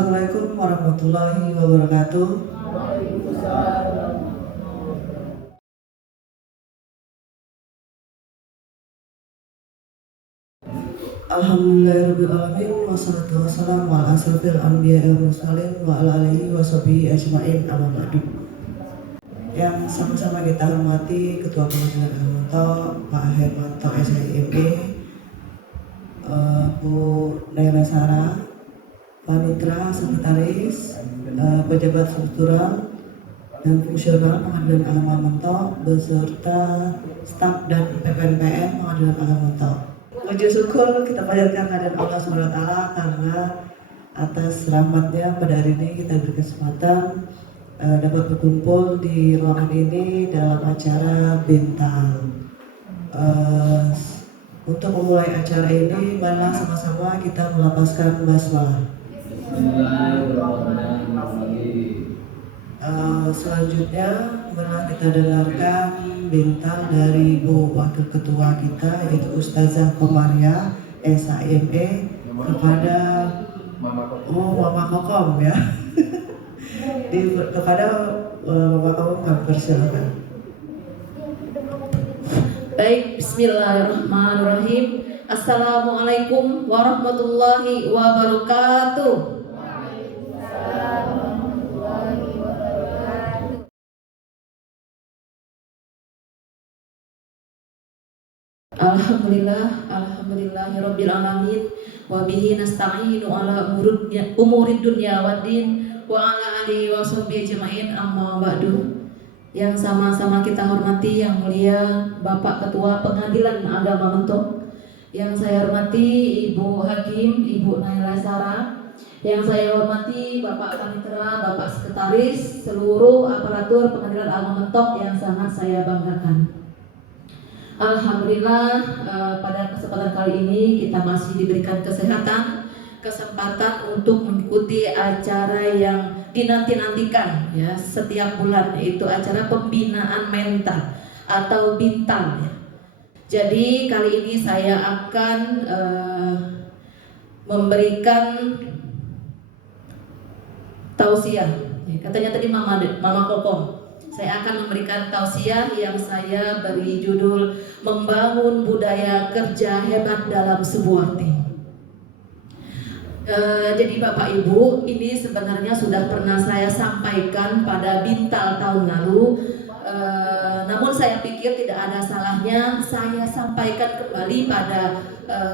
Assalamualaikum warahmatullahi wabarakatuh. Alhamdulillahirrahmanirrahim. Wassalatu wassalamu ala asrofil anbiya wal mursalin wa ala alihi wa sahbihi ajma'in, amma ba'du. Yang sama-sama kita hormati Ketua Pengadilan Agama Pak Hermanto SIMB, Bu Naila Sarah, Panitra, Sekretaris, pejabat struktural dan fungsional Pengadilan Agama Mentok beserta staf dan PPNPN Pengadilan Agama Mentok. Puji syukur kita panjatkan kehadirat Allah SWT karena atas rahmatnya pada hari ini kita berkesempatan dapat berkumpul di ruangan ini dalam acara Bintang. Untuk memulai acara ini, marilah sama-sama kita melapaskan basmalah. Selanjutnya marilah kita dengarkan bintang dari Bu Wakil Ketua kita, yaitu Ustazah Komaria SIME kepada Mama Kokom ya. Kepada Mama Kokom kami persilakan. Baik, bismillahirrahmanirrahim. Assalamualaikum warahmatullahi wabarakatuh. Alhamdulillahirabbil alamin wa bihi nasta'inu ala umurid dunya waddin wa ala alihi wa sahbihi ajma'in, amma ba'du. Yang sama-sama kita hormati yang mulia Bapak Ketua Pengadilan Agama Mentok, yang saya hormati Ibu Hakim, Ibu Naila Sarah, yang saya hormati Bapak Panitera, Bapak Sekretaris, seluruh aparatur Pengadilan Agama Mentok yang sangat saya banggakan. Alhamdulillah, pada kesempatan kali ini kita masih diberikan kesempatan untuk mengikuti acara yang dinanti-nantikan ya setiap bulan, yaitu acara pembinaan mental atau Bintang ya. Jadi kali ini saya akan memberikan tausiah. Katanya tadi Mama Kokom. Saya akan memberikan tausiah yang saya beri judul Membangun Budaya Kerja Hebat dalam Sebuah Tim. Jadi Bapak Ibu, ini sebenarnya sudah pernah saya sampaikan pada Bintal tahun lalu. Namun saya pikir tidak ada salahnya saya sampaikan kembali pada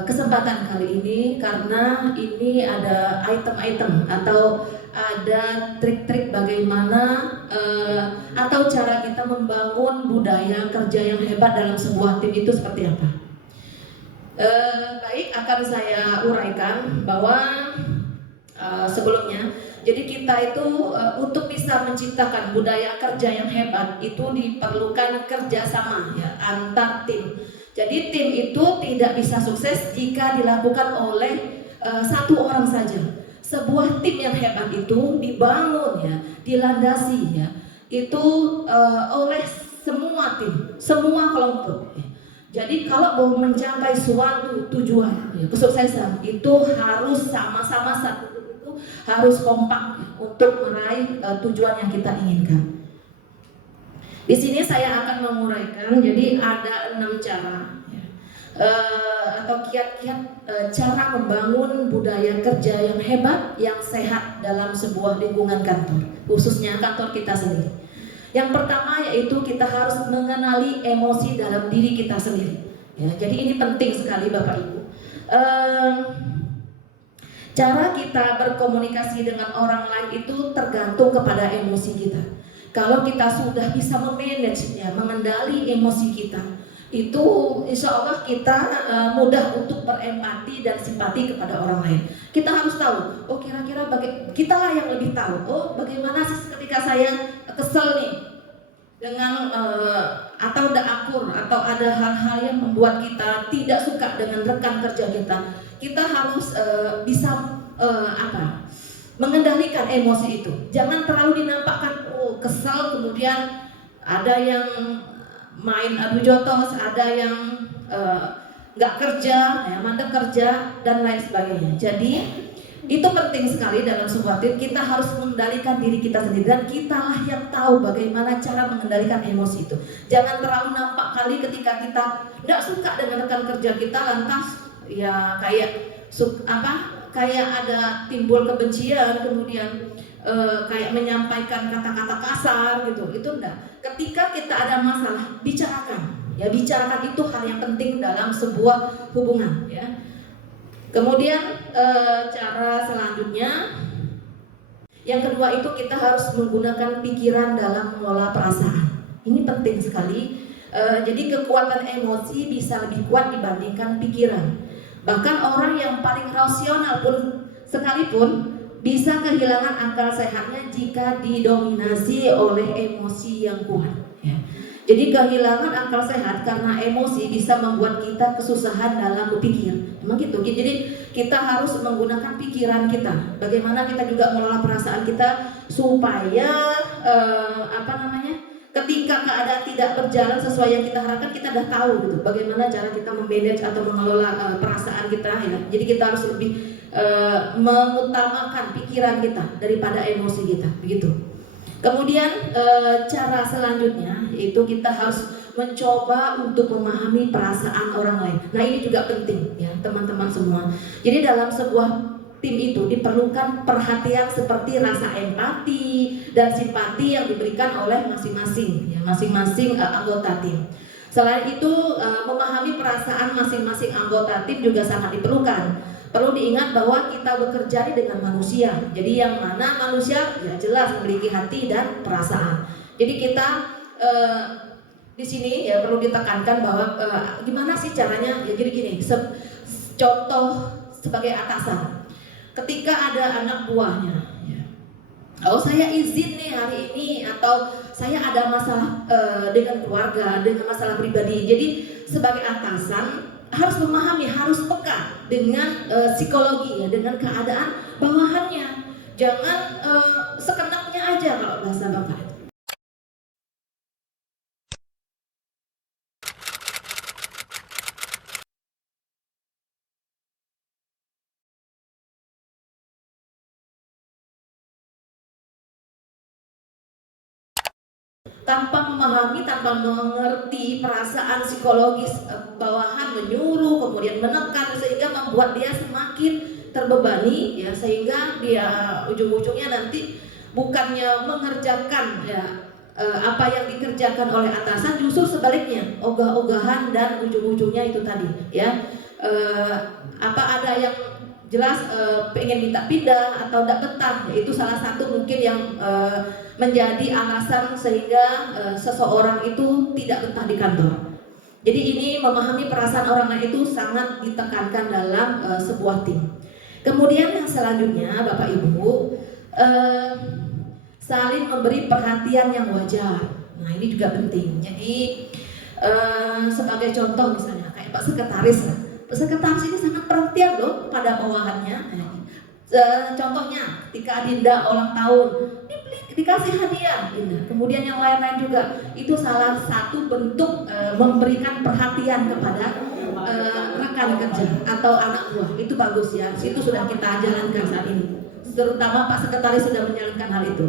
kesempatan kali ini, karena ini ada item-item atau ada trik-trik bagaimana atau cara kita membangun budaya kerja yang hebat dalam sebuah tim itu seperti apa. Baik, akan saya uraikan bahwa sebelumnya, jadi kita itu untuk bisa menciptakan budaya kerja yang hebat itu diperlukan kerjasama ya antar tim. Jadi tim itu tidak bisa sukses jika dilakukan oleh satu orang saja. Sebuah tim yang hebat itu dibangun ya, dilandasi ya, itu oleh semua tim, semua kelompok ya. Jadi kalau mau mencapai suatu tujuan ya, kesuksesan itu harus sama-sama satu, itu harus kompak ya, untuk meraih tujuan yang kita inginkan. Di sini saya akan menguraikan, jadi ada 6 cara ya, atau kiat-kiat cara membangun budaya kerja yang hebat, yang sehat dalam sebuah lingkungan kantor, khususnya kantor kita sendiri. Yang pertama yaitu kita harus mengenali emosi dalam diri kita sendiri. Ya, jadi ini penting sekali Bapak Ibu. Cara kita berkomunikasi dengan orang lain itu tergantung kepada emosi kita. Kalau kita sudah bisa memanage, mengendali emosi kita, itu insya Allah kita mudah untuk berempati dan simpati kepada orang lain. Kita harus tahu, oh kira-kira kita lah yang lebih tahu, oh bagaimana sih ketika saya kesel nih dengan atau tidak akur, atau ada hal-hal yang membuat kita tidak suka dengan rekan kerja kita. Kita harus bisa mengendalikan emosi itu. Jangan terlalu dinampakkan kesal, kemudian ada yang main adu jotos, ada yang nggak kerja, mandek kerja dan lain sebagainya. Jadi Itu penting sekali dalam sebuah tim. Kita harus mengendalikan diri kita sendiri, dan kitalah yang tahu bagaimana cara mengendalikan emosi itu. Jangan terlalu nampak kali ketika kita tidak suka dengan rekan kerja kita, lantas ya kayak ada timbul kebencian, kemudian kayak menyampaikan kata-kata kasar gitu. Itu enggak. Ketika kita ada masalah, bicarakan. Ya, bicarakan itu hal yang penting dalam sebuah hubungan, ya. Kemudian cara selanjutnya, yang kedua itu kita harus menggunakan pikiran dalam mengelola perasaan. Ini penting sekali. Jadi kekuatan emosi bisa lebih kuat dibandingkan pikiran. Bahkan orang yang paling rasional pun sekalipun bisa kehilangan akal sehatnya jika didominasi oleh emosi yang kuat. Ya. Jadi kehilangan akal sehat karena emosi bisa membuat kita kesusahan dalam berpikir. Memang gitu. Jadi kita harus menggunakan pikiran kita. Bagaimana kita juga mengelola perasaan kita supaya ketika keadaan tidak berjalan sesuai yang kita harapkan, kita udah tahu gitu. Bagaimana cara kita memanage atau mengelola perasaan kita, ya. Jadi kita harus lebih mengutamakan pikiran kita daripada emosi kita, begitu. Kemudian cara selanjutnya yaitu kita harus mencoba untuk memahami perasaan orang lain. Nah, ini juga penting ya teman-teman semua. Jadi dalam sebuah tim itu diperlukan perhatian seperti rasa empati dan simpati yang diberikan oleh masing-masing anggota tim. Selain itu memahami perasaan masing-masing anggota tim juga sangat diperlukan. Perlu diingat bahwa kita bekerja dengan manusia. Jadi yang mana manusia ya jelas memiliki hati dan perasaan. Jadi kita di sini ya perlu ditekankan bahwa gimana sih caranya? Ya jadi gini, contoh sebagai atasan. Ketika ada anak buahnya, ya, oh saya izin nih hari ini, atau saya ada masalah dengan keluarga, dengan masalah pribadi. Jadi sebagai atasan harus memahami, harus peka dengan psikologi ya, dengan keadaan bawahannya. Jangan sekenaknya aja kalau bahasa Bapak. Tanpa memahami, tanpa mengerti perasaan psikologis bawahan, menyuruh, kemudian menekan, sehingga membuat dia semakin terbebani ya, sehingga dia ujung-ujungnya nanti bukannya mengerjakan ya apa yang dikerjakan oleh atasan, justru sebaliknya ogah-ogahan dan ujung-ujungnya itu tadi ya ada yang jelas pengen minta pindah atau tidak betah, itu salah satu mungkin yang menjadi alasan sehingga seseorang itu tidak betah di kantor. Jadi ini memahami perasaan orang lain itu sangat ditekankan dalam sebuah tim. Kemudian yang selanjutnya Bapak Ibu, saling memberi perhatian yang wajar. Nah ini juga penting. Jadi sebagai contoh misalnya kayak Pak Sekretaris lah. Sekretaris ini sangat perhatian loh pada bawahannya. Contohnya ketika Adinda ulang tahun, dikasih hadiah, kemudian yang lain-lain juga. Itu salah satu bentuk memberikan perhatian kepada rekan kerja atau anak buah. Itu bagus ya. Itu sudah kita jalankan saat ini. Terutama Pak Sekretaris sudah menjalankan hal itu.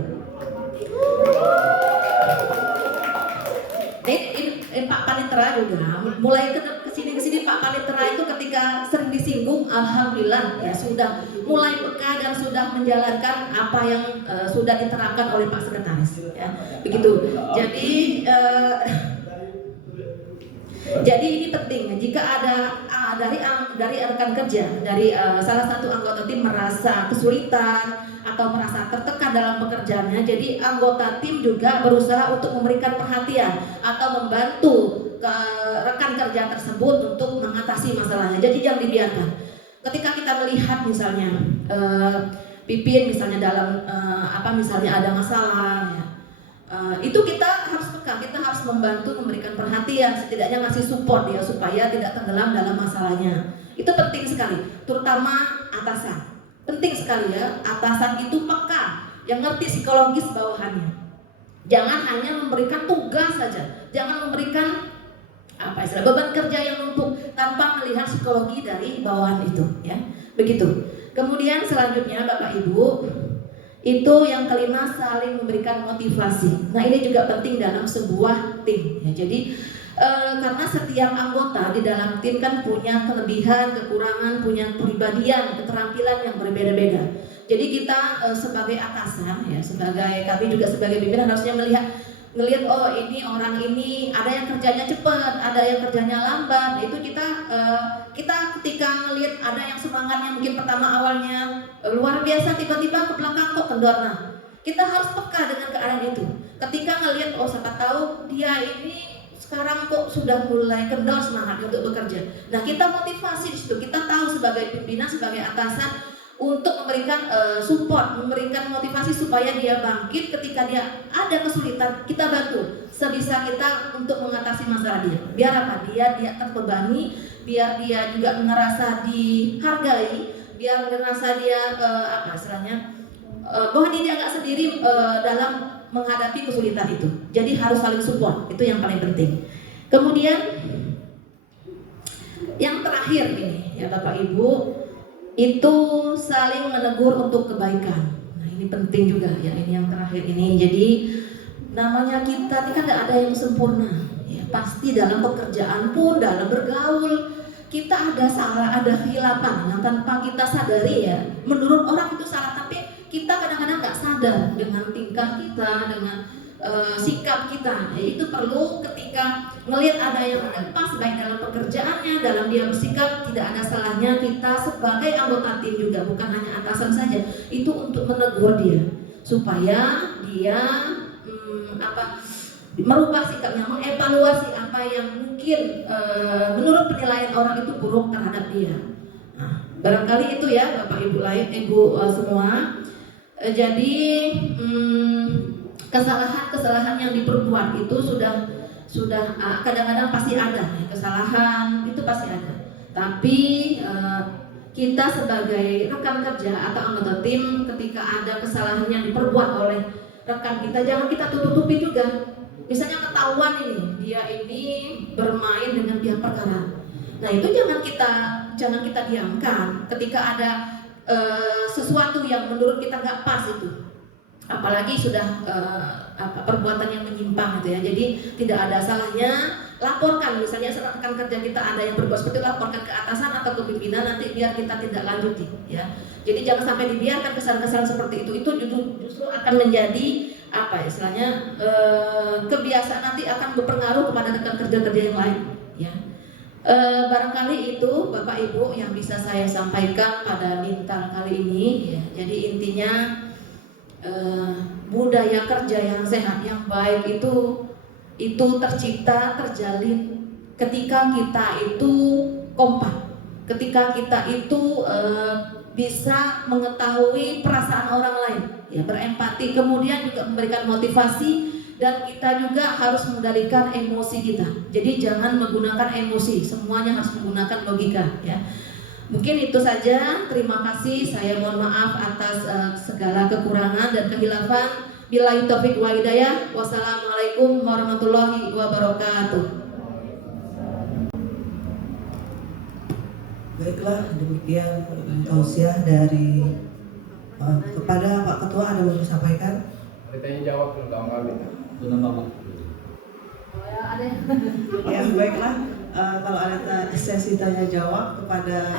Pak Panitera juga mulai kesini Pak Panitera itu ketika sering disinggung, alhamdulillah ya sudah mulai peka dan sudah menjalankan apa yang sudah diterapkan oleh Pak Sekretaris ya begitu. Jadi ini penting jika ada dari rekan kerja, dari salah satu anggota tim merasa kesulitan atau merasa tertekan dalam pekerjaannya, jadi anggota tim juga berusaha untuk memberikan perhatian atau membantu ke rekan kerja tersebut untuk mengatasi masalahnya. Jadi jangan dibiarkan. Ketika kita melihat misalnya Pipin misalnya dalam misalnya ada masalah ya, itu kita harus peka, kita harus membantu memberikan perhatian, setidaknya ngasih support ya supaya tidak tenggelam dalam masalahnya. Itu penting sekali, terutama atasan. Penting sekali ya, atasan itu peka, yang ngerti psikologis bawahannya. Jangan hanya memberikan tugas saja, jangan memberikan beban kerja yang numpuk tanpa melihat psikologi dari bawahan itu ya. Begitu. Kemudian selanjutnya Bapak Ibu, itu yang kelima, saling memberikan motivasi. Nah ini juga penting dalam sebuah tim ya. Jadi karena setiap anggota di dalam tim kan punya kelebihan, kekurangan, punya kepribadian, keterampilan yang berbeda-beda. Jadi kita sebagai atasan ya, sebagai kami juga sebagai pimpinan harusnya melihat oh ini orang ini ada yang kerjanya cepat, ada yang kerjanya lambat. Itu kita ketika melihat ada yang semangatnya mungkin pertama awalnya luar biasa, tiba-tiba ke belakang kok kendor. Nah, kita harus peka dengan keadaan itu. Ketika ngelihat oh siapa tahu dia ini sekarang kok sudah mulai kendor semangatnya untuk bekerja. Nah, kita motivasi di situ. Kita tahu sebagai pimpinan, sebagai atasan untuk memberikan support, memberikan motivasi supaya dia bangkit ketika dia ada kesulitan. Kita bantu sebisa kita untuk mengatasi masalah dia. Biar apa? Dia terbebani, biar dia juga merasa dihargai, biar merasa dia bahwa dia nggak sendiri dalam menghadapi kesulitan itu. Jadi harus saling support, itu yang paling penting. Kemudian yang terakhir ini ya Bapak Ibu, itu saling menegur untuk kebaikan. Nah ini penting juga ya, ini yang terakhir ini. Jadi namanya kita ini kan tidak ada yang sempurna ya, pasti dalam pekerjaan pun, dalam bergaul kita ada salah, ada khilafan yang tanpa kita sadari ya. Menurut orang itu salah, tapi kita kadang-kadang nggak sadar dengan tingkah kita, dengan sikap kita. Ya, itu perlu ketika melihat ada yang tidak pas baik dalam pekerjaannya, dalam dia bersikap, tidak ada salahnya kita sebagai anggota tim juga, bukan hanya atasan saja, itu untuk menegur dia supaya dia merubah sikapnya, mengevaluasi apa yang mungkin menurut penilaian orang itu buruk terhadap dia. Nah, barangkali itu ya Bapak Ibu semua. Jadi kesalahan yang diperbuat itu sudah kadang-kadang pasti ada ya, kesalahan itu pasti ada. Tapi kita sebagai rekan kerja atau anggota tim, ketika ada kesalahan yang diperbuat oleh rekan kita, jangan kita tutupi juga. Misalnya ketahuan dia ini bermain dengan pihak perkara. Nah itu jangan kita diamkan ketika ada sesuatu yang menurut kita nggak pas itu. Apalagi sudah perbuatan yang menyimpang gitu ya. Jadi tidak ada salahnya laporkan, misalnya rekan kerja kita ada yang berbuat seperti itu, laporkan ke atasan atau ke pimpinan, nanti biar kita tidak lanjuti ya. Jadi jangan sampai dibiarkan kesan-kesan seperti itu justru akan menjadi istilahnya kebiasaan, nanti akan berpengaruh kepada rekan kerja yang lain ya. Barangkali itu Bapak Ibu yang bisa saya sampaikan pada Mintal kali ini ya. Jadi intinya budaya kerja yang sehat, yang baik itu tercipta, terjalin ketika kita itu kompak, ketika kita itu bisa mengetahui perasaan orang lain, ya, berempati, kemudian juga memberikan motivasi, dan kita juga harus mengendalikan emosi kita. Jadi jangan menggunakan emosi, semuanya harus menggunakan logika, ya. Mungkin itu saja. Terima kasih. Saya mohon maaf atas segala kekurangan dan kehilafan. Billahi taufiq wa hidayah. Wassalamualaikum warahmatullahi wabarakatuh. Baiklah, demikian tausiah dari kepada Pak Ketua. Ada yang mau disampaikan? Tanya jawab tentang kali. Ya, baiklah. Kalau ada sesi tanya jawab kepada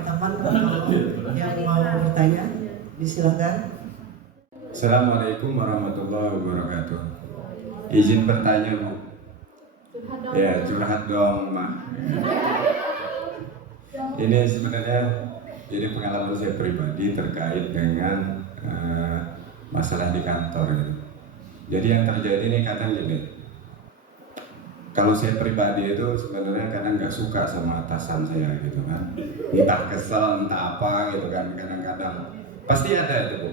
teman-teman yang mau bertanya, disilakan. Assalamualaikum warahmatullahi wabarakatuh. Izin bertanya, Bu. Ya, curhat dong, Mak. Ini sebenarnya pengalaman saya pribadi terkait dengan masalah di kantor. Gitu. Jadi yang terjadi ini kadang gini. Kalau saya pribadi itu sebenarnya kadang nggak suka sama atasan saya gitu kan. Entah kesel, entah apa gitu kan. Kadang-kadang pasti ada itu, Bu.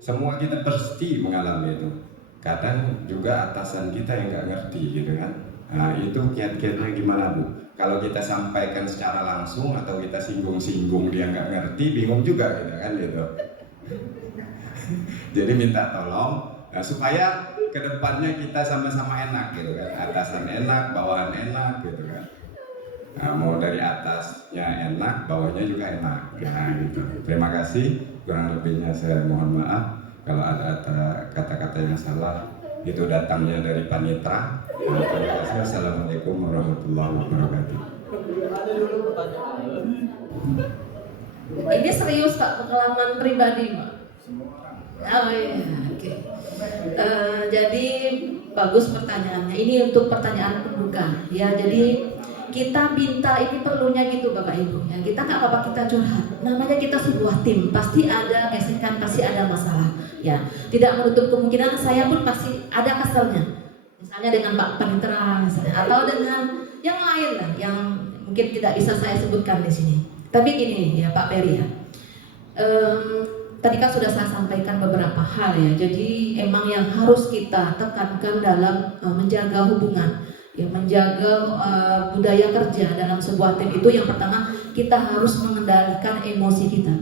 Semua kita pasti mengalami itu. Kadang juga atasan kita yang nggak ngerti gitu kan. Nah itu kiat-kiatnya gimana, Bu? Kalau kita sampaikan secara langsung atau kita singgung-singgung dia nggak ngerti, bingung juga gitu kan gitu. Jadi minta tolong supaya kedepannya kita sama-sama enak gitu kan. Atasan enak, bawahan enak gitu kan. Nah, mau dari atasnya enak, bawahnya juga enak. Nah, gitu. Terima kasih. Kurang lebihnya saya mohon maaf kalau ada kata-kata yang salah. Itu datangnya dari Panitra. Nah, terima kasih. Assalamualaikum warahmatullahi wabarakatuh. Ini serius Pak, pengalaman pribadi Pak. Oh iya, oke. Jadi bagus pertanyaannya. Ini untuk pertanyaan pembuka. Ya, jadi kita minta ini perlunya gitu Bapak Ibu. Ya, kita nggak apa-apa kita curhat. Namanya kita sebuah tim, pasti ada gesekan, pasti ada masalah. Ya, tidak menutup kemungkinan saya pun pasti ada keselnya. Misalnya dengan Pak Panitra misalnya, atau dengan yang lain lah, yang mungkin tidak bisa saya sebutkan di sini. Tapi gini ya Pak Peri ya. Tadi kan sudah saya sampaikan beberapa hal ya. Jadi emang yang harus kita tekankan dalam menjaga hubungan, ya, menjaga budaya kerja dalam sebuah tim itu yang pertama kita harus mengendalikan emosi kita.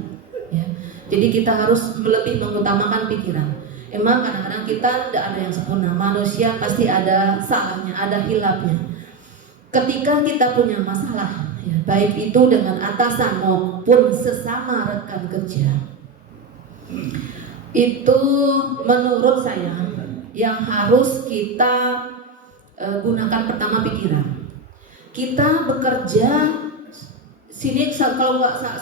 Ya. Jadi kita harus lebih mengutamakan pikiran. Emang kadang-kadang kita tidak ada yang sempurna. Manusia pasti ada salahnya, ada hilapnya. Ketika kita punya masalah, ya, baik itu dengan atasan maupun sesama rekan kerja, itu menurut saya yang harus kita gunakan pertama pikiran. Kita bekerja sini kalau nggak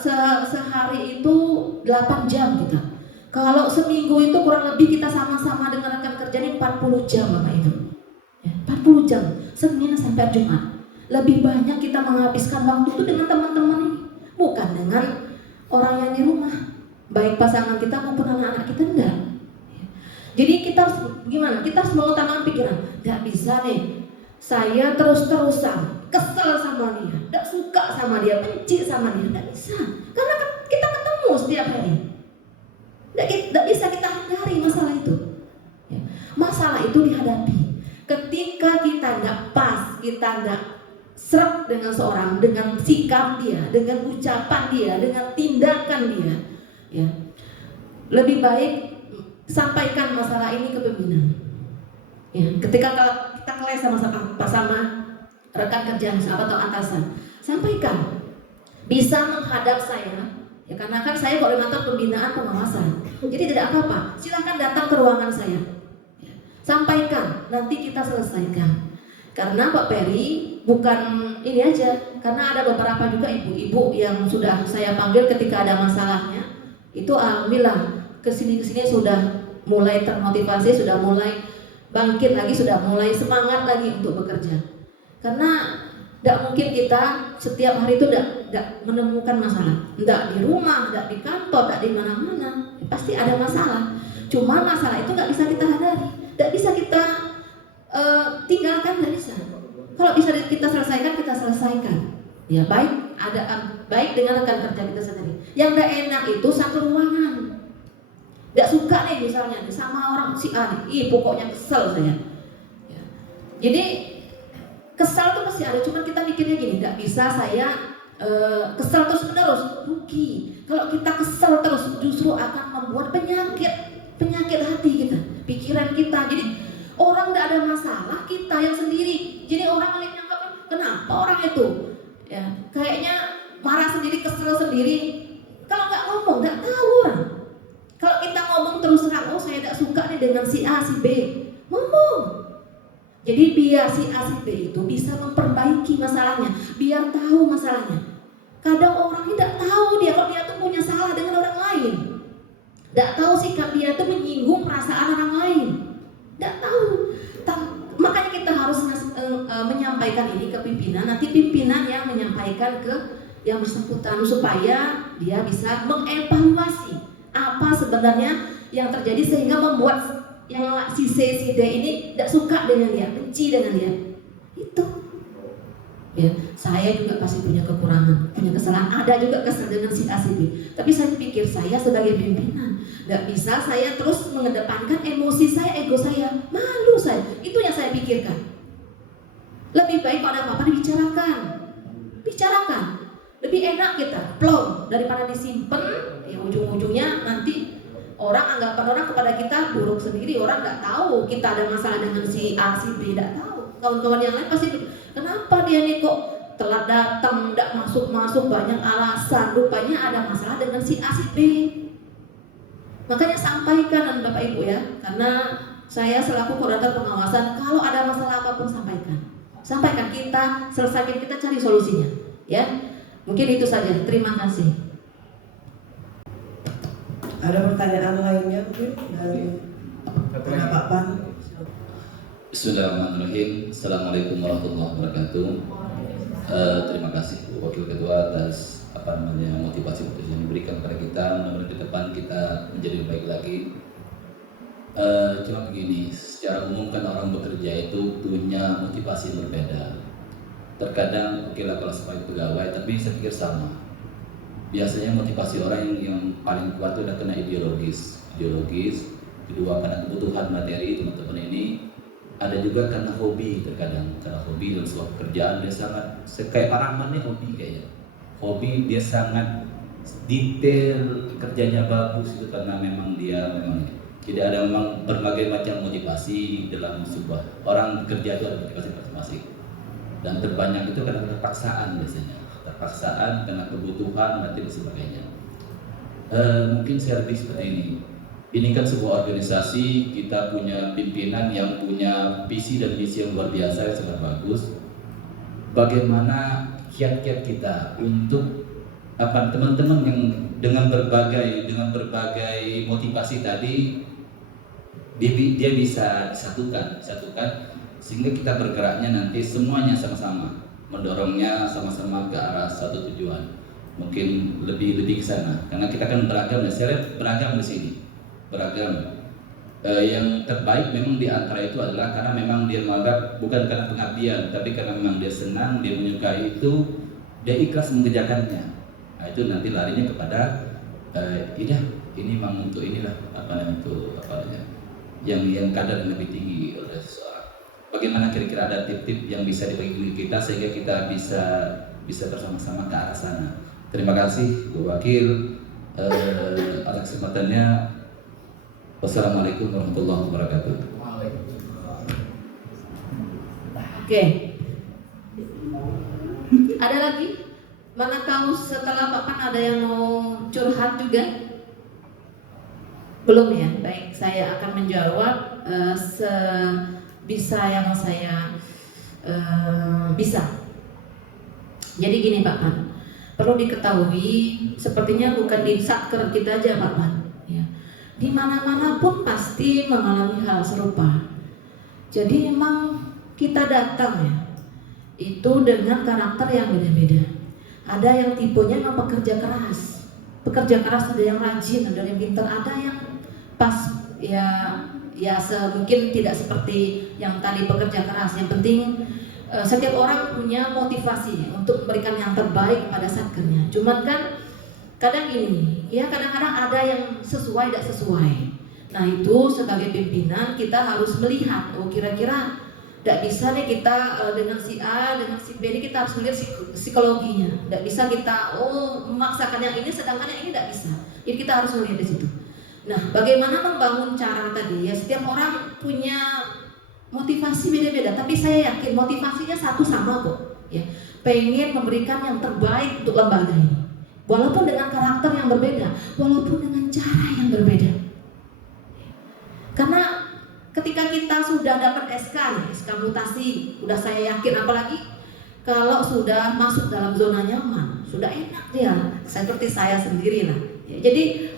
sehari itu 8 jam kita. Kalau seminggu itu kurang lebih kita sama-sama dengan rekan kerja ini 40 jam Bapak Ibu. Ya, 40 jam Senin sampai Jumat. Lebih banyak kita menghabiskan waktu itu dengan teman-teman ini, bukan dengan orang yang di rumah. Baik pasangan kita maupun anak-anak kita enggak. Jadi kita harus gimana? Kita harus mengutamakan pikiran. Gak bisa nih, saya terus-terusan kesel sama dia, gak suka sama dia, benci sama dia. Gak bisa, karena kita ketemu setiap hari. Gak bisa kita hindari masalah itu. Masalah itu dihadapi. Ketika kita gak pas, kita gak sreg dengan seorang, dengan sikap dia, dengan ucapan dia, dengan tindakan dia, ya, lebih baik sampaikan masalah ini ke pimpinan. Ya, ketika kita keles sama rekan kerja atau atasan, sampaikan. Bisa menghadap saya, ya, karena kan saya koordinator pembinaan pengawasan. Jadi tidak apa-apa, silakan datang ke ruangan saya. Ya, sampaikan, nanti kita selesaikan. Karena Pak Peri bukan ini aja, karena ada beberapa juga ibu-ibu yang sudah saya panggil ketika ada masalahnya. Itu alhamdulillah kesini sudah mulai termotivasi, sudah mulai bangkit lagi, sudah mulai semangat lagi untuk bekerja. Karena tidak mungkin kita setiap hari itu tidak menemukan masalah, tidak di rumah, tidak di kantor, tidak di mana-mana, pasti ada masalah. Cuma masalah itu nggak bisa kita hindari, tidak bisa kita tinggalkan, tidak bisa. Kalau bisa kita selesaikan, kita selesaikan. Ya, baik dengan rekan kerja kita sendiri. Yang tidak enak itu satu ruangan. Tidak suka nih misalnya sama orang si A nih, pokoknya kesel saya. Ya. Jadi kesal tuh pasti ada, cuma kita mikirnya gini, tidak bisa saya kesal terus menerus, rugi. Kalau kita kesal terus justru akan membuat penyakit hati kita, pikiran kita. Jadi orang tidak ada masalah, kita yang sendiri. Jadi orang lain nyangka kenapa orang itu, ya, kayaknya marah sendiri, kesel sendiri. Kalau nggak ngomong, nggak tahu orang. Kalau kita ngomong terus terang, oh saya tidak suka nih dengan si A, si B, ngomong. Jadi biar si A, si B itu bisa memperbaiki masalahnya, biar tahu masalahnya. Kadang orang tidak tahu dia kalau dia tuh punya salah dengan orang lain, tidak tahu sikap dia itu menyinggung perasaan orang lain, tidak tahu. Makanya kita harus menyampaikan ini ke pimpinan, nanti pimpinan yang menyampaikan ke yang bersangkutan supaya dia bisa mengevaluasi apa sebenarnya yang terjadi sehingga membuat yang si C, si D ini tidak suka dengan dia, benci dengan dia. Itu. Ya, saya juga pasti punya kekurangan, punya kesalahan. Ada juga kesal dengan si A, si B. Tapi saya pikir saya sebagai pimpinan tidak bisa saya terus mengedepankan emosi saya, ego saya, malu saya. Itu yang saya pikirkan. Lebih baik kalau ada apa-apa bicarakan. Lebih enak kita plong daripada disimpan. Ya ujung-ujungnya nanti anggapan orang kepada kita buruk sendiri. Orang nggak tahu kita ada masalah dengan si A, si B, nggak tahu. Kawan-kawan yang lain pasti kenapa dia nih kok telat telat datang, tidak masuk banyak alasan. Rupanya ada masalah dengan si A si B. Makanya sampaikan Bapak Ibu ya, karena saya selaku koordinator pengawasan, kalau ada masalah apapun sampaikan kita selesaikan, kita cari solusinya. Ya, mungkin itu saja. Terima kasih. Ada pertanyaan lainnya mungkin dari Satu lagi. Pak Pan? Bismillahirrahmanirrahim. Assalamualaikum warahmatullahi wabarakatuh. Terima kasih Wakil Ketua atas motivasi yang diberikan kepada kita. Mudah-mudahan ke depan kita menjadi lebih baik lagi. Cuma begini, secara umum kan orang bekerja itu punya motivasi yang berbeda. Terkadang oke lah kalau sebagai pegawai, tapi saya pikir sama. Biasanya motivasi orang yang paling kuat itu udah kena ideologis. Kedua karena kebutuhan materi teman-teman ini. Ada juga karena hobi, terkadang karena hobi dan sebuah pekerjaan dia sangat kayak Pak Rahman nih, hobi kayaknya. Hobi dia sangat detail, kerjanya bagus itu karena memang dia jadi ada memang berbagai macam motivasi dalam sebuah orang bekerja itu ada motivasi masing-masing. Dan terbanyak itu karena terpaksaan biasanya, karena kebutuhan dan sebagainya. Mungkin saya lebih seperti ini. Ini kan sebuah organisasi, kita punya pimpinan yang punya visi dan misi yang luar biasa, yang sangat bagus. Bagaimana kiat-kiat kita untuk teman-teman yang dengan berbagai motivasi tadi dia bisa disatukan sehingga kita bergeraknya nanti semuanya sama-sama mendorongnya sama-sama ke arah satu tujuan. Mungkin lebih ke sana karena kita kan beragam, saya lihat beragam di sini. Yang terbaik memang di antara itu adalah karena memang dia menganggap bukan karena pengabdian, tapi karena memang dia senang, dia menyukai itu, dia ikhlas mengerjakannya. Nah, itu nanti larinya kepada ini memang untuk inilah yang kadar lebih tinggi oleh seseorang. Bagaimana kira-kira ada tip-tip yang bisa dibagi kita sehingga kita bisa bersama-sama ke arah sana. Terima kasih Bu Wakil atas kesempatannya. Wassalamualaikum warahmatullahi wabarakatuh. Oke. Ada lagi? Mana tahu setelah Pak Pan ada yang mau curhat juga? Belum ya? Baik, saya akan menjawab sebisa yang saya bisa. Jadi gini Pak Pan, perlu diketahui sepertinya bukan di satker kita aja Pak Pan. Di mana-mana pun pasti mengalami hal serupa. Jadi memang kita datang ya, itu dengan karakter yang beda-beda. Ada yang tipenya memang pekerja keras ada yang rajin, ada yang pintar, ada yang pas mungkin tidak seperti yang tadi pekerja keras. Yang penting setiap orang punya motivasi untuk memberikan yang terbaik pada satkernya. Cuman kan kadang gini, ya kadang-kadang ada yang sesuai tidak sesuai. Nah itu sebagai pimpinan kita harus melihat, oh kira-kira tidak bisa nih kita dengan si A, dengan si B ini kita harus melihat psikologinya. Tidak bisa kita memaksakan yang ini sedangkan yang ini tidak bisa. Jadi kita harus melihat di situ. Nah bagaimana membangun cara tadi ya, setiap orang punya motivasi beda-beda, tapi saya yakin motivasinya satu sama kok. Ya, pengen memberikan yang terbaik untuk lembaga ini. Walaupun dengan karakter yang berbeda, walaupun dengan cara yang berbeda. Karena ketika kita sudah dapat SK mutasi, sudah saya yakin, apalagi kalau sudah masuk dalam zona nyaman, sudah enak dia, seperti saya sendiri lah. Ya, jadi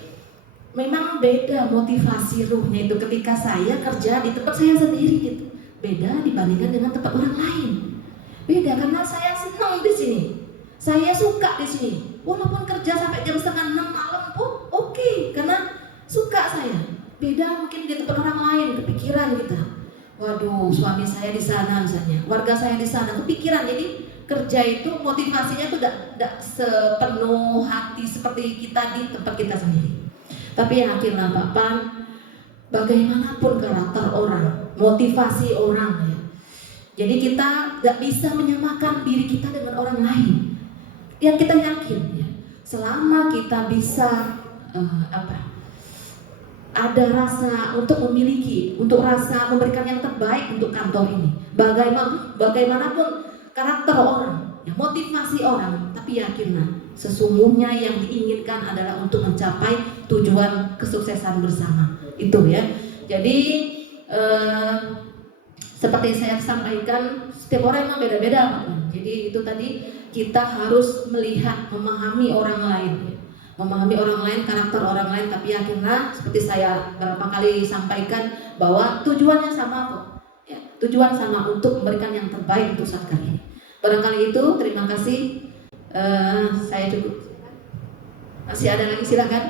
memang beda motivasi ruhnya itu ketika saya kerja di tempat saya sendiri gitu. Beda dibandingkan dengan tempat orang lain. Beda karena saya senang di sini. Saya suka di sini. Walaupun kerja sampai jam 5:30 malam pun oke, karena suka saya. Beda mungkin di tempat orang lain, kepikiran kita. Waduh, suami saya di sana misalnya, warga saya di sana, kepikiran. Jadi kerja itu motivasinya tuh tidak sepenuh hati seperti kita di tempat kita sendiri. Tapi yakinlah Pak Pan, bagaimanapun karakter orang, motivasi orang ya. Jadi kita tidak bisa menyamakan diri kita dengan orang lain. Yang kita yakin ya, selama kita bisa ada rasa untuk memiliki, untuk rasa memberikan yang terbaik untuk kantor ini. Bagaimanapun karakter orang ya, motivasi orang, tapi yakinlah sesungguhnya yang diinginkan adalah untuk mencapai tujuan kesuksesan bersama itu ya. Jadi seperti saya sampaikan, setiap orang memang beda-beda Pak. Jadi itu tadi kita harus melihat, memahami orang lain ya. Memahami orang lain, karakter orang lain, tapi yakinlah seperti saya berapa kali sampaikan bahwa tujuannya sama kok ya, tujuan sama untuk memberikan yang terbaik untuk saat kali ini. Barangkali itu, terima kasih. Saya cukup. Masih ada lagi, silakan.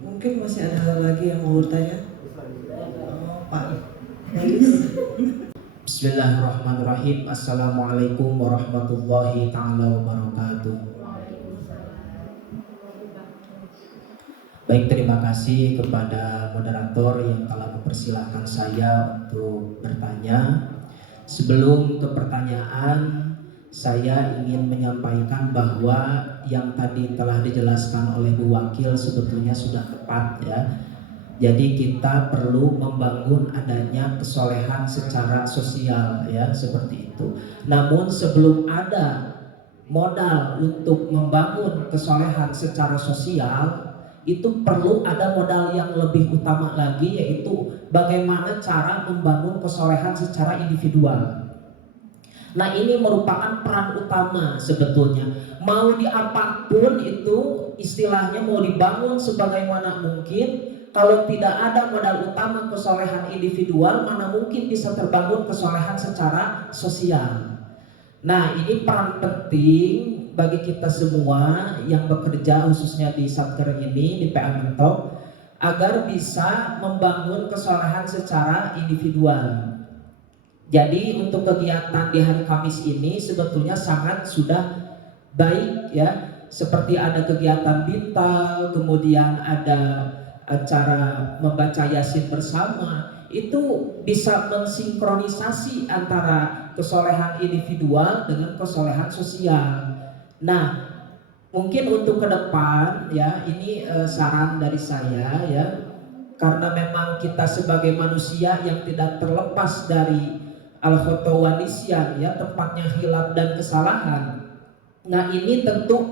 Mungkin masih ada lagi yang mau bertanya. Pak Delis. Bismillahirrahmanirrahim. Assalamualaikum warahmatullahi ta'ala wabarakatuh. Baik, terima kasih kepada moderator yang telah mempersilahkan saya untuk bertanya. Sebelum ke pertanyaan, saya ingin menyampaikan bahwa yang tadi telah dijelaskan oleh Bu Wakil sebetulnya sudah tepat ya. Jadi kita perlu membangun adanya kesolehan secara sosial ya, seperti itu. Namun sebelum ada modal untuk membangun kesolehan secara sosial, itu perlu ada modal yang lebih utama lagi, yaitu bagaimana cara membangun kesolehan secara individual. Nah, ini merupakan peran utama sebetulnya. Mau di apapun itu istilahnya, mau dibangun sebagaimana mungkin, kalau tidak ada modal utama kesolehan individual, mana mungkin bisa terbangun kesolehan secara sosial. Nah, ini peran penting bagi kita semua yang bekerja khususnya di Satker ini, di PA Mentok, agar bisa membangun kesolehan secara individual. Jadi untuk kegiatan di hari Kamis ini sebetulnya sangat sudah baik ya, seperti ada kegiatan bintal, kemudian ada acara membaca Yasin bersama, itu bisa mensinkronisasi antara kesolehan individual dengan kesolehan sosial. Nah, mungkin untuk ke depan ya, ini saran dari saya ya, karena memang kita sebagai manusia yang tidak terlepas dari al-khata wa nisyan ya, tempatnya khilaf dan kesalahan. Nah, ini tentu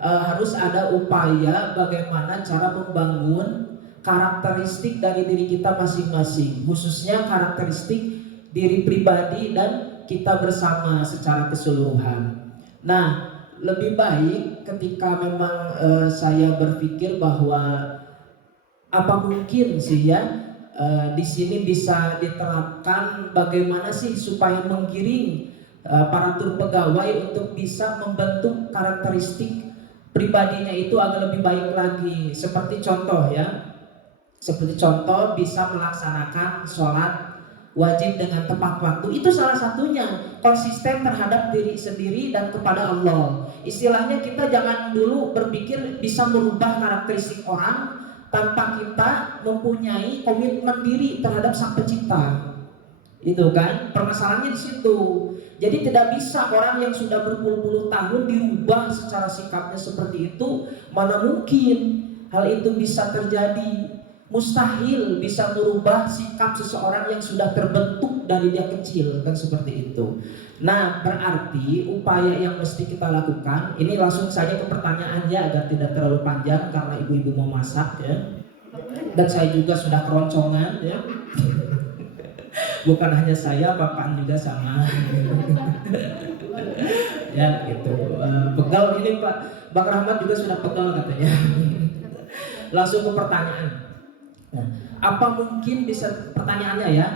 harus ada upaya bagaimana cara membangun karakteristik dari diri kita masing-masing, khususnya karakteristik diri pribadi dan kita bersama secara keseluruhan. Nah, lebih baik ketika memang saya berpikir bahwa apa mungkin sih ya di sini bisa diterapkan bagaimana sih supaya menggiring aparatur pegawai untuk bisa membentuk karakteristik pribadinya itu agar lebih baik lagi. Seperti contoh ya, seperti contoh bisa melaksanakan sholat wajib dengan tepat waktu, itu salah satunya konsisten terhadap diri sendiri dan kepada Allah. Istilahnya kita jangan dulu berpikir bisa merubah karakteristik orang tanpa kita mempunyai komitmen diri terhadap Sang Pencipta. Itu kan permasalahannya di situ. Jadi tidak bisa orang yang sudah berpuluh-puluh tahun dirubah secara sikapnya seperti itu. Mana mungkin hal itu bisa terjadi. Mustahil bisa merubah sikap seseorang yang sudah terbentuk dari dia kecil, kan seperti itu. Nah, berarti upaya yang mesti kita lakukan, ini langsung saja ke pertanyaannya agar tidak terlalu panjang karena ibu-ibu mau masak ya. Dan saya juga sudah keroncongan ya. Bukan hanya saya, bapak juga sama. Ya gitu. Pegal ini Pak Bang Rahmat juga sudah pegal katanya. Langsung ke pertanyaan. Nah, apa mungkin bisa, pertanyaannya ya,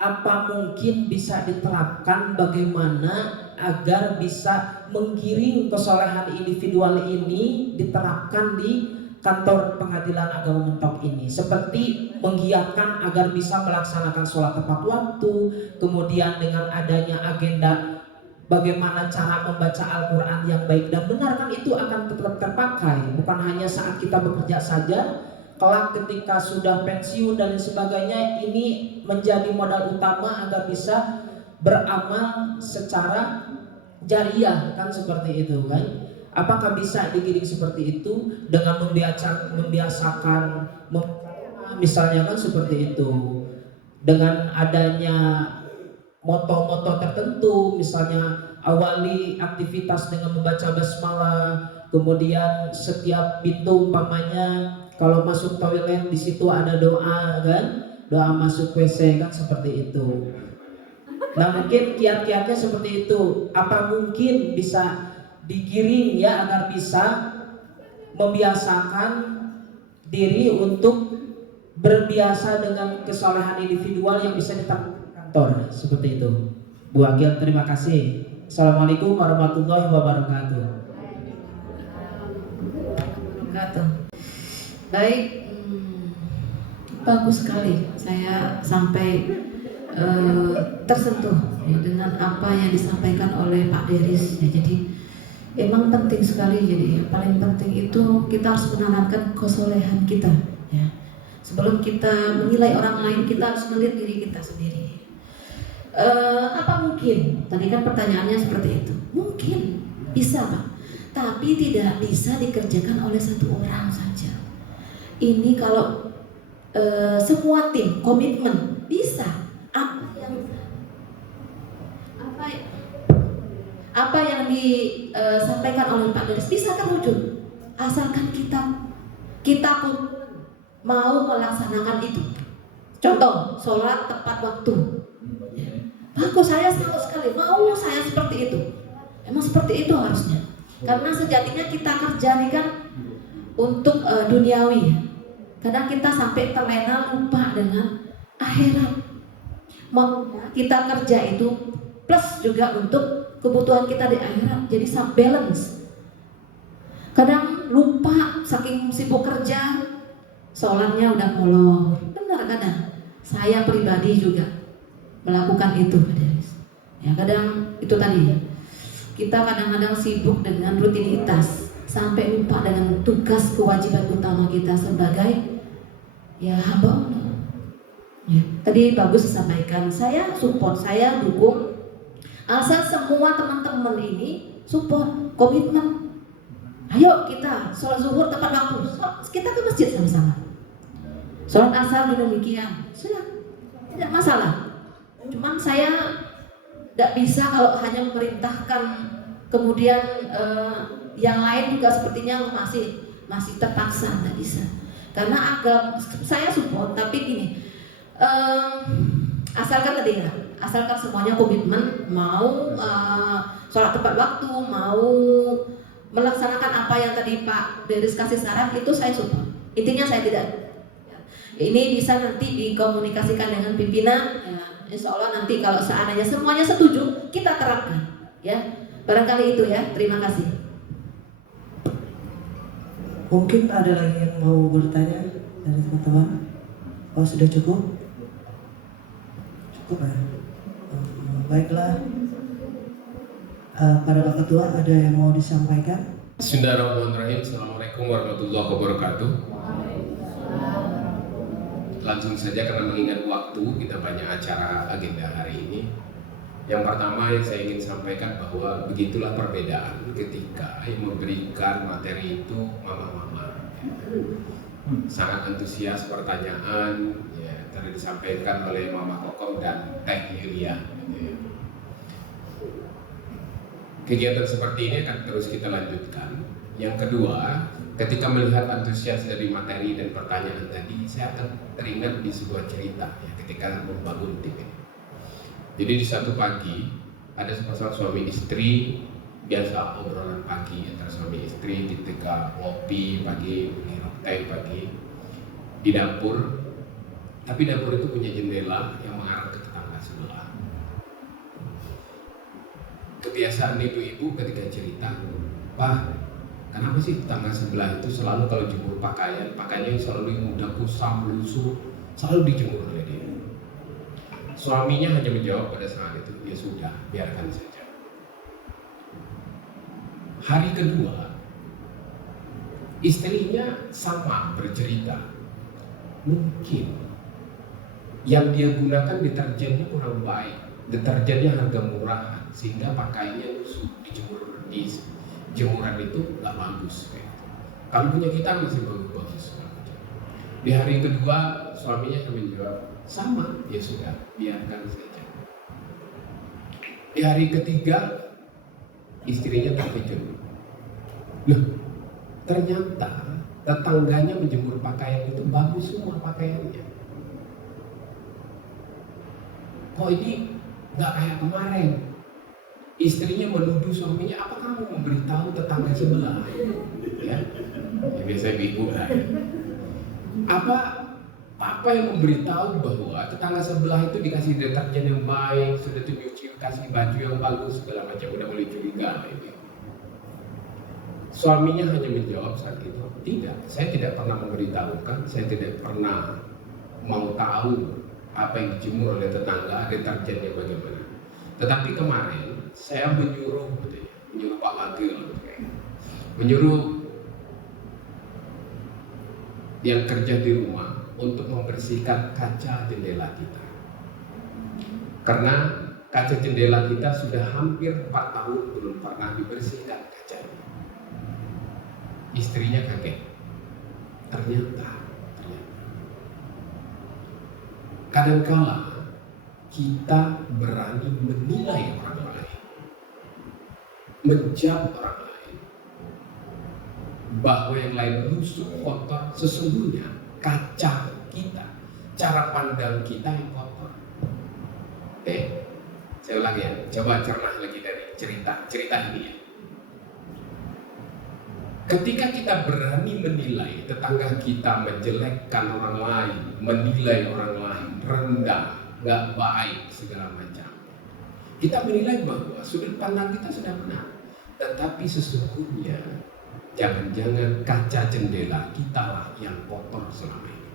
apa mungkin bisa diterapkan bagaimana agar bisa menggiring kesolehan individual ini diterapkan di kantor pengadilan agama Mentok ini, seperti menggiatkan agar bisa melaksanakan sholat tepat waktu, kemudian dengan adanya agenda bagaimana cara membaca Al-Quran yang baik dan benar, kan itu akan tetap terpakai, bukan hanya saat kita bekerja saja. Kelak ketika sudah pensiun dan sebagainya, ini menjadi modal utama agar bisa beramal secara jariah, kan seperti itu kan. Apakah bisa digiring seperti itu dengan membiasakan misalnya kan seperti itu, dengan adanya moto-moto tertentu, misalnya awali aktivitas dengan membaca basmalah, kemudian setiap pintu umpamanya kalau masuk toilet di situ ada doa kan, doa masuk WC kan seperti itu. Nah mungkin kiat-kiatnya seperti itu. Apa mungkin bisa digiring ya agar bisa membiasakan diri untuk berbiasa dengan kesalehan individual yang bisa ditampilkan di kantor seperti itu. Bu Akil, terima kasih. Assalamualaikum warahmatullahi wabarakatuh. Baik, bagus sekali. Saya sampai tersentuh ya, dengan apa yang disampaikan oleh Pak Deris. Ya, jadi emang penting sekali. Jadi yang paling penting itu kita harus menanamkan kesolehan kita. Ya. Sebelum kita menilai orang lain, kita harus melihat diri kita sendiri. Apa mungkin? Tadi kan pertanyaannya seperti itu. Mungkin bisa, Pak. Tapi tidak bisa dikerjakan oleh satu orang saja. Ini kalau semua tim komitmen bisa. Apa yang disampaikan oleh Pak Deris bisa terwujud asalkan kita pun mau melaksanakan itu. Contoh, sholat tepat waktu. Bagus, saya senang sekali. Mau saya seperti itu. Emang seperti itu harusnya. Karena sejatinya kita kerja nih kan untuk duniawi. Kadang kita sampai terlena lupa dengan akhirat. Mau kita kerja itu plus juga untuk kebutuhan kita di akhirat. Jadi balance. Kadang lupa saking sibuk kerja, sholatnya udah molor. Benar kadang. Saya pribadi juga melakukan itu, Pak Deris. Ya kadang itu tadi ya. Kita kadang-kadang sibuk dengan rutinitas sampai lupa dengan tugas kewajiban utama kita sebagai ya hamba Allah. Ya, tadi bagus disampaikan. Saya support, saya dukung. Asal semua teman-teman ini support, komitmen. Ayo kita sholat zuhur tepat waktu. Kita ke masjid sama-sama. Sholat asar juga demikian. Sudah, tidak masalah. Cuman saya tidak bisa kalau hanya memerintahkan, kemudian yang lain juga sepertinya masih terpaksa, tidak bisa. Karena saya support, tapi gini, asalkan tadi ya, asalkan semuanya komitmen, mau sholat tepat waktu, mau melaksanakan apa yang tadi Pak Deris kasih saran, itu saya support. Intinya saya tidak. Ini bisa nanti dikomunikasikan dengan pimpinan. Ya, insya Allah nanti kalau seandainya semuanya setuju, kita terapkan. Ya, barangkali itu ya. Terima kasih. Mungkin ada lagi yang mau bertanya dari teman-teman? Oh sudah cukup? Cukup ya? Baiklah. Para Pak Ketua ada yang mau disampaikan? Bismillahirrahmanirrahim. Assalamualaikum warahmatullahi wabarakatuh. Langsung saja karena mengingat waktu, kita banyak acara agenda hari ini. Yang pertama yang saya ingin sampaikan bahwa begitulah perbedaan ketika yang memberikan materi itu mama-mama. Sangat antusias pertanyaan, ya, tadi disampaikan oleh Mama Kokom dan Teh Yulia. Kegiatan seperti ini akan terus kita lanjutkan. Yang kedua, ketika melihat antusias dari materi dan pertanyaan tadi, saya akan teringat di sebuah cerita ya, ketika membangun tim ini. Jadi di satu pagi ada sepasang suami istri, biasa obrolan pagi antara suami istri ketika ngopi pagi, minum teh pagi di dapur. Tapi dapur itu punya jendela yang mengarah ke tetangga sebelah. Kebiasaan ibu-ibu ketika cerita, "Pak, kenapa sih tetangga sebelah itu selalu kalau jemur pakaiannya selalu mudah kusam, lusuh, selalu dijemur oleh dia?" Suaminya hanya menjawab pada saat itu, "Ya sudah, biarkan saja." Hari kedua, istrinya sama bercerita, mungkin yang dia gunakan deterjennya kurang baik, deterjennya harga murahan, sehingga pakaiannya lusuh, dijemur di jemuran itu nggak bagus kayak gitu. Kalau punya kita masih bagus-bagus. Di hari kedua suaminya menjawab, "Sama, ya sudah, biarkan saja." Di hari ketiga istrinya terkejut. Loh, ternyata tetangganya menjemur pakaian itu bagus semua pakaiannya. Kok ini nggak kayak kemarin? Istrinya menuduh suaminya, apa kamu memberitahu tetangga sebelah? Ya, biasa ibu lah. Apa yang memberitahu bahwa tetangga sebelah itu dikasih deterjen yang baik, sudah dicuci, kasih baju yang bagus, segala macam, udah mulai curiga ini. Suaminya hanya menjawab saat itu, tidak, saya tidak pernah memberitahukan, saya tidak pernah mau tahu apa yang dijemur oleh tetangga, deterjennya bagaimana. Tetapi kemarin saya menyuruh Pak Wakil, menyuruh yang kerja di rumah untuk membersihkan kaca jendela kita. Karena kaca jendela kita sudah hampir 4 tahun belum pernah dibersihkan kacanya. Istrinya kaget. Ternyata kadangkala kita berani menilai orang lain, menjauh orang lain, bahwa yang lain rusuk, kotor. Sesungguhnya kaca kita, cara pandang kita yang kotor. Saya ulangi ya, coba cermah lagi dari cerita ini ya. Ketika kita berani menilai tetangga kita, menjelekkan orang lain, menilai orang lain rendah, nggak baik, segala macam, kita menilai bahwa sudut pandang kita sudah benar. Tetapi sesungguhnya jangan-jangan kaca jendela kita lah yang kotor selama ini.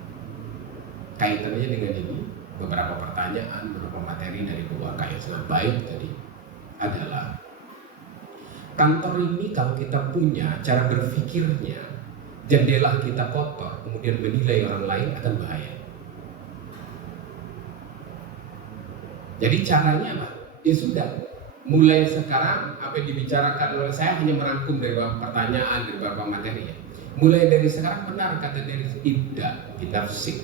Kaitannya dengan ini, beberapa pertanyaan, beberapa materi dari dua yang sangat baik tadi adalah, kantor ini kalau kita punya cara berpikirnya, jendela kita kotor, kemudian menilai orang lain, akan bahaya. Jadi caranya apa? Ya sudah, mulai sekarang apa yang dibicarakan oleh saya hanya merangkum dari beberapa pertanyaan, dari beberapa materi ya. Mulai dari sekarang benar kata dari tidak, kita sik.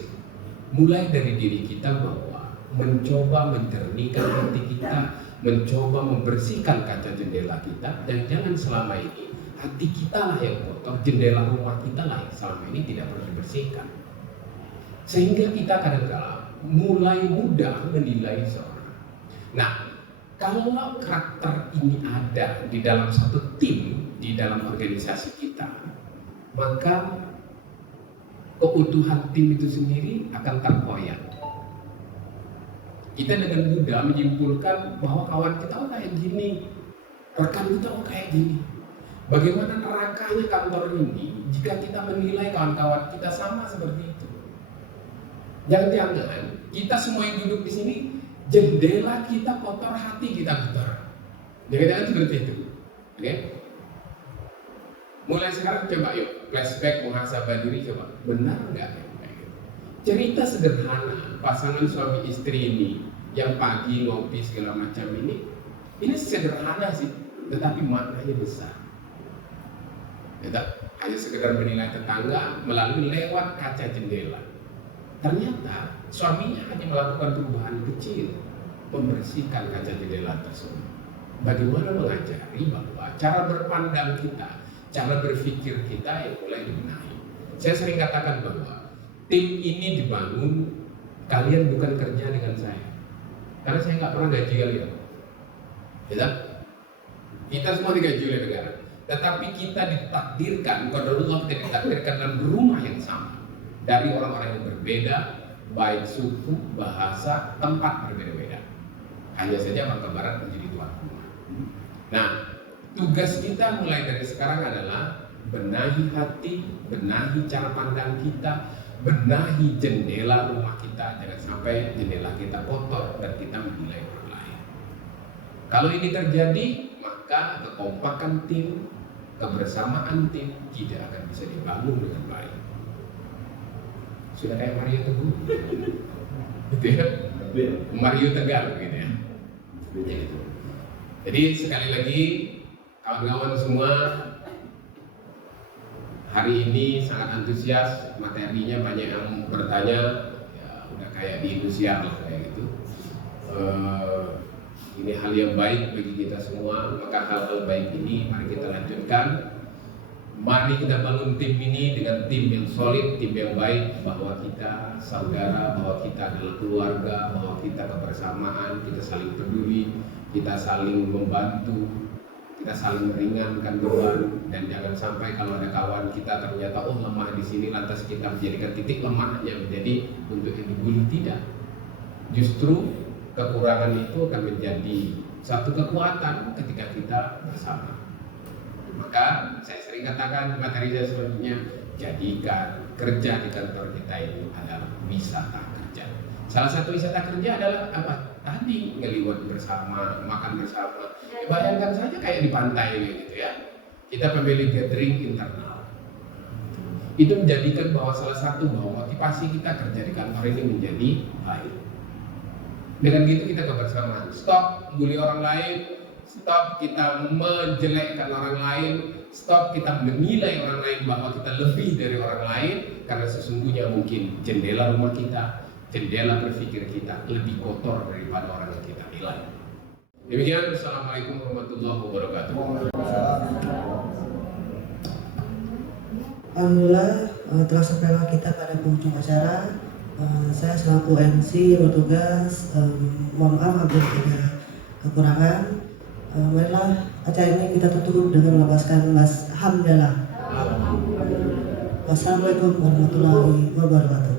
Mulai dari diri kita bahwa mencoba menjernihkan hati kita, mencoba membersihkan kaca jendela kita, dan jangan selama ini hati kita lah yang kotor, jendela rumah kita lah yang selama ini tidak pernah dibersihkan. Sehingga kita kadang-kala mulai mudah menilai seorang. Nah, kalau karakter ini ada di dalam satu tim, di dalam organisasi kita, maka keutuhan tim itu sendiri akan terkoyak. Kita dengan mudah menyimpulkan bahwa kawan kita kayak gini, rekan kita kayak gini. Bagaimana nerakanya kantor ini jika kita menilai kawan-kawan kita sama seperti itu? Jangan-jangan kita semua yang duduk di sini, jendela kita kotor, hati kita kotor. Jangan-jangan seperti itu. Oke? Mulai sekarang coba yuk flashback, muhasabah diri, coba benar nggak? Cerita sederhana pasangan suami istri ini yang pagi ngopi segala macam ini sederhana sih, tetapi maknanya besar. Hanya sekedar menilai tetangga melalui lewat kaca jendela. Ternyata suaminya hanya melakukan perubahan kecil, membersihkan kaca jendela tersebut. Bagaimana mengajari bahwa cara berpandang kita, cara berpikir kita yang mulai dibenahi. Saya sering katakan bahwa tim ini dibangun, kalian bukan kerja dengan saya, karena saya nggak pernah gaji kalian. Kita semua digaji oleh negara, tetapi kita ditakdirkan, qadarullah, kita ditakdirkan dalam rumah yang sama dari orang-orang yang berbeda, baik suku, bahasa, tempat berbeda-beda. Hanya saja Bangka Barat menjadi tuan rumah. Nah, tugas kita mulai dari sekarang adalah benahi hati, benahi cara pandang kita, benahi jendela rumah kita, jangan sampai jendela kita kotor dan kita menilai orang lain. Kalau ini terjadi, maka kekompakan tim, kebersamaan tim tidak akan bisa dibangun dengan baik. Sudah kayak Mario Teguh, gitu ya? Mario Tegar, gitu ya. Jadi sekali lagi, kawan-kawan semua, hari ini sangat antusias, materinya banyak yang bertanya, ya udah kayak di Indonesia lah kayak gitu. Ini hal yang baik bagi kita semua, maka hal-hal baik ini mari kita lanjutkan. Mari kita bangun tim ini dengan tim yang solid, tim yang baik, bahwa kita saudara, bahwa kita adalah keluarga, bahwa kita kebersamaan, kita saling peduli, kita saling membantu, kita saling meringankan beban, dan jangan sampai kalau ada kawan kita ternyata lemah di sini, lantas kita menjadikan titik lemahnya menjadi untuk yang dibully. Tidak. Justru kekurangan itu akan menjadi satu kekuatan ketika kita bersama. Maka saya sering katakan materi saya selanjutnya, jadikan kerja di kantor kita ini adalah wisata kerja. Salah satu wisata kerja adalah apa? Tadi ngeliwat bersama, makan bersama. Bayangkan saja kayak di pantai gitu ya. Kita memilih gathering internal. Itu menjadikan bahwa salah satu bahwa motivasi kita kerja di kantor ini menjadi baik. Dengan gitu kita kebersamaan. Stop bully orang lain. Stop kita menjelekkan orang lain, stop kita menilai orang lain bahwa kita lebih dari orang lain, karena sesungguhnya mungkin jendela rumah kita, jendela berpikir kita lebih kotor daripada orang yang kita nilai. Demikian, Assalamualaikum warahmatullahi wabarakatuh. Alhamdulillah telah sampailah kita pada penghujung acara. Saya selaku MC bertugas, mohon maaf apabila ada kekurangan. Marilah acara ini kita tutup dengan melepaskan Mas Hamdalah. Wassalamualaikum warahmatullahi wabarakatuh.